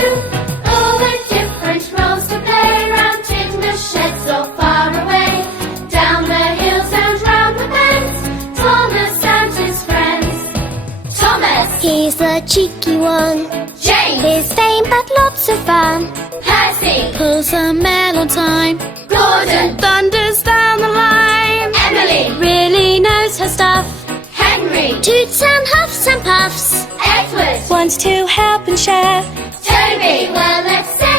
crew. All with different roles to play, round Tidmouth sheds or far away. Down the hills and round the bends, Thomas and his friends. Thomas! He's the cheeky one. James! His fame but lots of fun. Percy! Pulls a mail on time. Gordon! Thunders down the line. Emily! Really knows her stuff. Henry! Toots and huffs and puffs. Edward! Wants to help and share. Toby! Well, let's say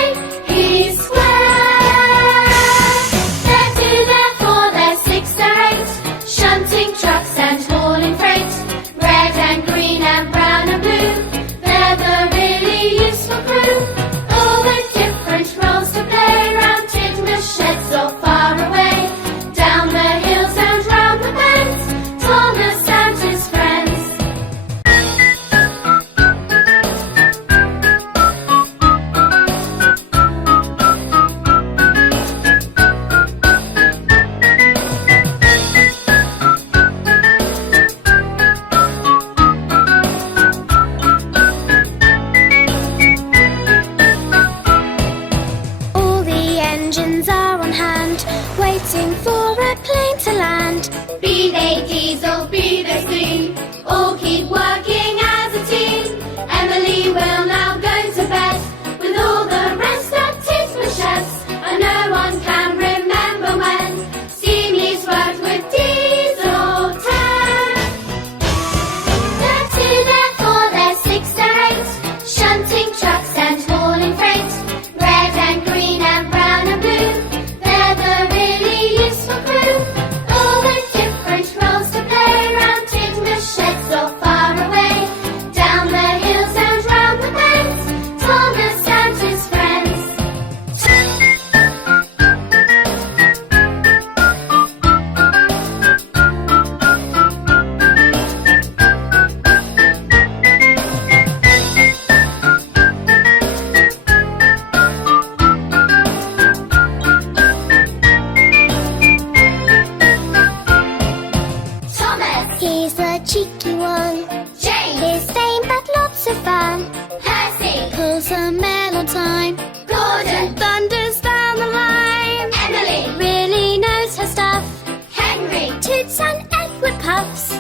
he's square. They're two, they're four, they're six, they're eight, shunting trucks and hauling freight. Red and green and brown and blue, they're the really useful crew. All with different roles to play, round Tidmouth sheds or far away. Down the hills and round the bends, Thomas and his friends. All the engines are on hand, waiting for a plane to land. Be they diesel, be they steam, all keep working as a team. Emily will now go to bed, with all the rest at Tidmouth sheds, and no one can remember when steam he's worked with diesel 10. They're two, they're four, they're six, they're eight, shunting trucks and hauling freight. Red and green and brown and blue, they're the really useful crew. All with different roles to play, round Tidmouth sheds or far away. Down the hills and round the bends, Thomas and his friends. Thomas! He's the cheeky one. James! His fame but lots of fun. Percy! Pulls a mail on time. Gordon! Thunders down the line. Emily! Really knows her stuff. Henry! Toots and Edward puffs.